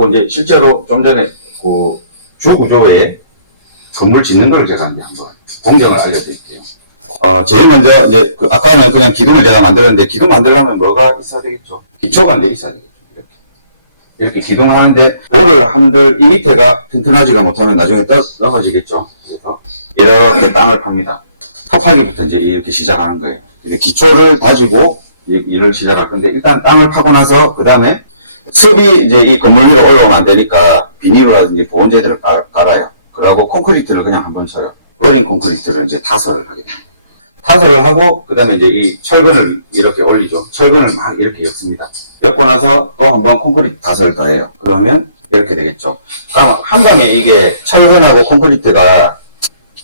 하고 이제 실제로 좀 전에 그 주구조에 건물 짓는 걸 제가 이제 한번 공정을 알려드릴게요. 제일 먼저 이제 아까는 그냥 기둥을 제가 만들었는데 기둥 만들려면 뭐가 있어야 되겠죠? 기초가 이제 있어야 되겠죠. 이렇게 기둥을 하는데 이걸 한들 이 밑에가 튼튼하지가 못하면 나중에 넘어지겠죠. 그래서 이렇게 땅을 팝니다. 파기부터 이제 이렇게 시작하는 거예요. 이제 기초를 다지고 일을 시작할 건데 일단 땅을 파고 나서 그 다음에 습이 이제 이 건물 위로 올라오면 안 되니까 비닐이라든지 보온재들을 깔아요. 그러고 콘크리트를 그냥 한번 쳐요. 버린 콘크리트를 이제 타설을 하게 됩니다. 타설을 하고 그 다음에 이제 이 철근을 이렇게 올리죠. 철근을 막 이렇게 엮습니다. 엮고 나서 또 한번 콘크리트 타설을 더해요. 그러면 이렇게 되겠죠. 그럼 한 방에 이게 철근하고 콘크리트가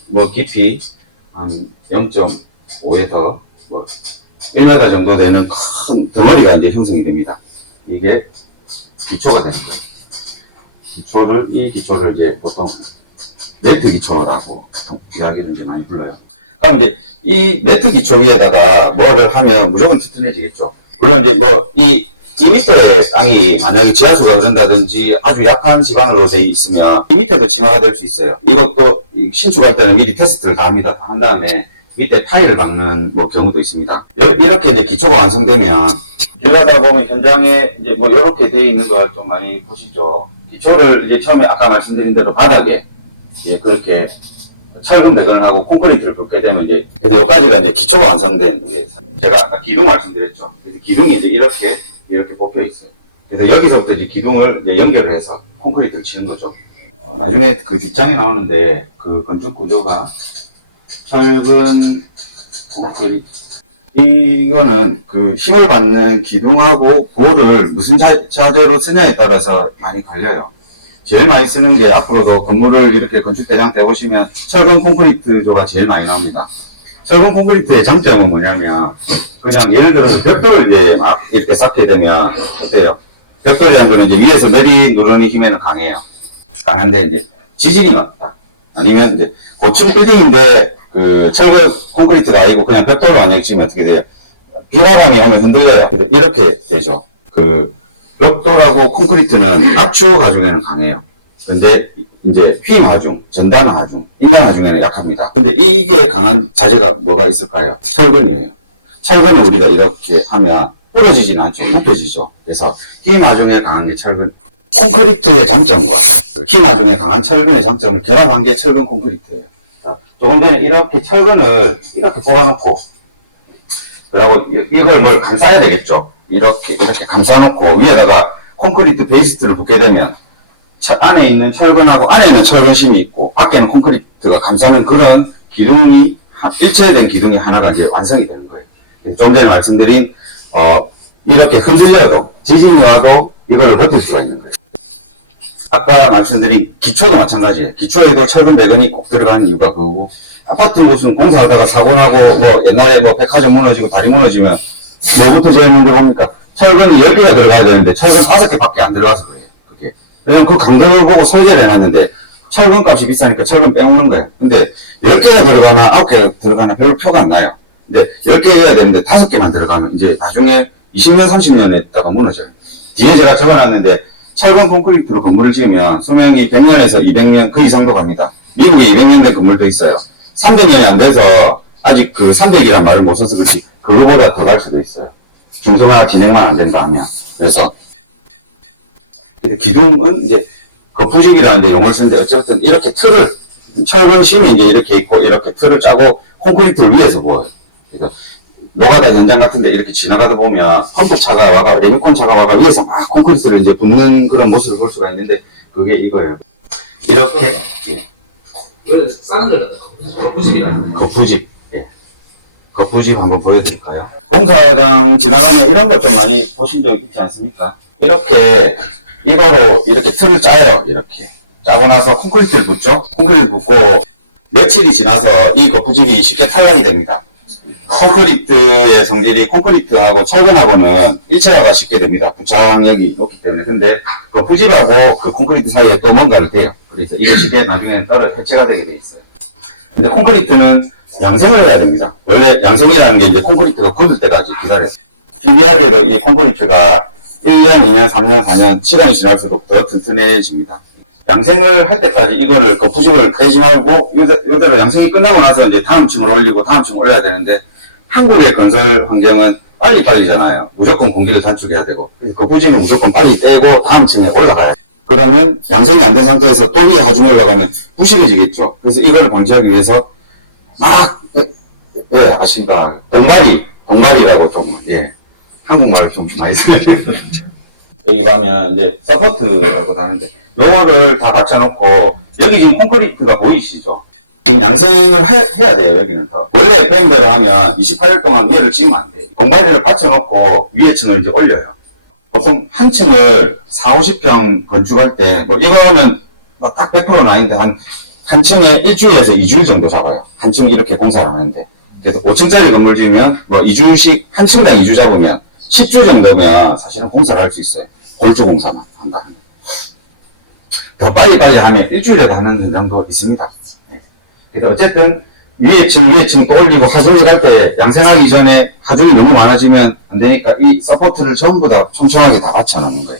뭐 깊이 한 0.5에서 뭐 1m 정도 되는 큰 덩어리가 이제 형성이 됩니다. 이게 기초가 되는 거예요. 이 기초를 이제 보통 네트 기초라고 보통 이야기를 이제 많이 불러요. 그럼 이제 이 네트 기초 위에다가 뭐를 하면 무조건 튼튼해지겠죠. 물론 이제 뭐 이 2m의 땅이 만약에 지하수가 흐른다든지 아주 약한 지방으로 돼 있으면 2m도 침하가 될 수 있어요. 이것도 신축할 때는 미리 테스트를 다 합니다. 한 다음에 밑에 타일을 박는 뭐 경우도 있습니다. 이렇게 이제 기초가 완성되면 일하다 보면 현장에 이제 뭐 이렇게 돼 있는 걸 좀 많이 보시죠. 기초를 이제 처음에 아까 말씀드린 대로 바닥에 그렇게 철근 배관을 하고 콘크리트를 붓게 되면 이제 여기까지가 이제 기초가 완성된 게 제가 아까 기둥 말씀드렸죠. 그래서 기둥이 이제 이렇게 뽑혀 있어요. 그래서 여기서부터 이제 기둥을 이제 연결을 해서 콘크리트를 치는 거죠. 나중에 그 뒷장에 나오는데 그 건축 구조가 철근 콘크리트 이거는 그 힘을 받는 기둥하고 볼을 무슨 자재로 쓰냐에 따라서 많이 갈려요. 제일 많이 쓰는 게 앞으로도 건물을 이렇게 건축대장 때 보시면 철근 콘크리트조가 제일 많이 나옵니다. 철근 콘크리트의 장점은 뭐냐면 그냥 예를 들어서 벽돌을 이제 막 이렇게 쌓게 되면 어때요? 벽돌이라는 거는 이제 위에서 내리 누르는 힘에는 강해요. 강한데 이제 지진이 왔다. 아니면 이제 고층 빌딩인데 그 철근 콘크리트가 아니고 그냥 벽돌로 만약에 치면 어떻게 돼요? 비바람이 오면 흔들려요. 이렇게 되죠. 그 벽돌하고 콘크리트는 압축 하중에는 강해요. 근데 이제 휘 하중, 전단 하중, 인간 하중에는 약합니다. 근데 이게 강한 자재가 뭐가 있을까요? 철근이에요. 철근을 우리가 이렇게 하면 부러지지는 않죠. 굽혀지죠. 그래서 힘 하중에 강한 게 철근. 콘크리트의 장점과 힘 하중에 강한 철근의 장점을 결합한 게 철근 콘크리트예요. 조금 전에 이렇게 철근을 이렇게 뽑아놓고 그리고 이걸 뭘 감싸야 되겠죠. 이렇게 감싸놓고 위에다가 콘크리트 베이스트를 붓게 되면 안에 있는 철근하고 안에 있는 철근심이 있고 밖에는 콘크리트가 감싸는 그런 기둥이 일체된 기둥이 하나가 이제 완성이 되는 거예요. 좀 전에 말씀드린 이렇게 흔들려도 지진이 와도 이걸 버틸 수가 있는 거예요. 아까 말씀드린 기초도 마찬가지예요. 기초에도 철근 배관이 꼭 들어가는 이유가 그거고 아파트 무슨 공사하다가 사고 나고 뭐 옛날에 뭐 백화점 무너지고 다리 무너지면 뭐부터 제일 먼저 봅니까? 철근이 10개가 들어가야 되는데 철근 5개밖에 안 들어가서 그래요. 그게. 왜냐면 그 강도를 보고 설계를 해놨는데 철근 값이 비싸니까 철근 빼먹는 거예요. 근데 10개가 들어가나 9개가 들어가나 별로 표가 안 나요. 근데 10개여야 되는데 5개만 들어가면 이제 나중에 20년, 30년 있다가 무너져요. 뒤에 제가 적어놨는데 철근 콘크리트로 건물을 지으면 수명이 100년에서 200년 그 이상도 갑니다. 미국에 200년 된 건물도 있어요. 300년이 안 돼서 아직 그 300이란 말을 못 써서 그렇지 그거보다 더 갈 수도 있어요. 중성화 진행만 안 된다 하면. 그래서 기둥은 이제 거푸집이라는 데 용어를 쓰는데 어쨌든 이렇게 틀을 철근심이 이제 이렇게 있고 이렇게 틀을 짜고 콘크리트를 위에서 부어요. 그래서 노가다 현장 같은데 이렇게 지나가다 보면 펌프차가 와가 레미콘 차가 와가 위에서 막 콘크리트를 이제 붓는 그런 모습을 볼 수가 있는데 그게 이거예요. 이렇게 왜 싸는 걸 갖다 거푸집이라는 거예요? 거푸집. 예. 거푸집 한번 보여드릴까요? 공사장 지나가면 이런 것 좀 많이 보신 적 있지 않습니까? 이렇게 이거로 이렇게 틀을 짜요. 이렇게 짜고 나서 콘크리트를 붓죠. 콘크리트를 붓고 며칠이 지나서 이 거푸집이 쉽게 탈락이 됩니다. 콘크리트의 성질이 콘크리트하고 철근하고는 일체화가 쉽게 됩니다. 부착력이 높기 때문에. 근데 그 부집하고 그 콘크리트 사이에 또 뭔가를 대요. 그래서 이게 쉽게 나중에 해체가 되게 돼 있어요. 근데 콘크리트는 양생을 해야 됩니다. 원래 양생이라는 게 이제 콘크리트가 굳을 때까지 기다려요. 희미하게도 이 콘크리트가 1년, 2년, 3년, 4년 시간이 지날수록 더 튼튼해집니다. 양생을 할 때까지 이거를 거푸집을 빼지 말고 이대로 양생이 끝나고 나서 이제 다음 층을 올리고 다음 층을 올려야 되는데 한국의 건설 환경은 빨리빨리잖아요. 무조건 공기를 단축해야 되고 그래서 거푸집은 무조건 빨리 떼고 다음 층에 올라가야 돼요. 그러면 양생이 안 된 상태에서 또 위에 하중이 올라가면 부실해지겠죠. 그래서 이걸 방지하기 위해서 막 아신다. 동발이라고 좀 한국말을 좀 많이 써요. 여기 가면 이제 서포트라고 하는데 요거를 다 받쳐놓고 여기 지금 콘크리트가 보이시죠? 지금 양생을 해야 돼요. 여기는 더. 원래 밴드를 하면 28일 동안 위에를 찍으면 안 돼요. 공바리를 받쳐놓고 위에 층을 이제 올려요. 보통 한 층을 4, 50평 건축할 때 뭐 이거는 딱 100%는 아닌데 한 층에 일주일에서 2주일 정도 잡아요. 한 층 이렇게 공사를 하는데. 그래서 5층짜리 건물 지으면 뭐 2주씩 한 층당 2주 잡으면 10주 정도면 사실은 공사를 할 수 있어요. 골조 공사만 한다. 더 빨리빨리 하면 일주일에도 하는 현장도 있습니다. 그래서 어쨌든 위에 층 또 올리고 하중을 갈 때 양생하기 전에 하중이 너무 많아지면 안 되니까 이 서포트를 전부 다 촘촘하게 다 받쳐놓는 거예요.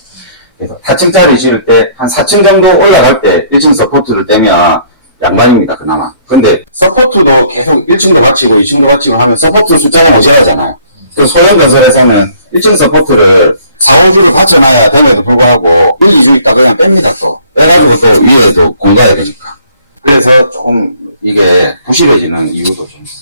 그래서 4층짜리 지을 때 한 4층 정도 올라갈 때 1층 서포트를 떼면 양반입니다, 그나마. 근데 서포트도 계속 1층도 받치고 2층도 받치고 하면 서포트 숫자가 모자라잖아요. 그래서 소형건설에서는 1층 서포트를 4, 5주를 받쳐놔야 됨에도 불구하고 1, 2주 있다 그냥 뺍니다 또. 빼가지고 또 위에도 공가야 되니까. 그래서 조금 이게 부실해지는 이유도 좀 있어요.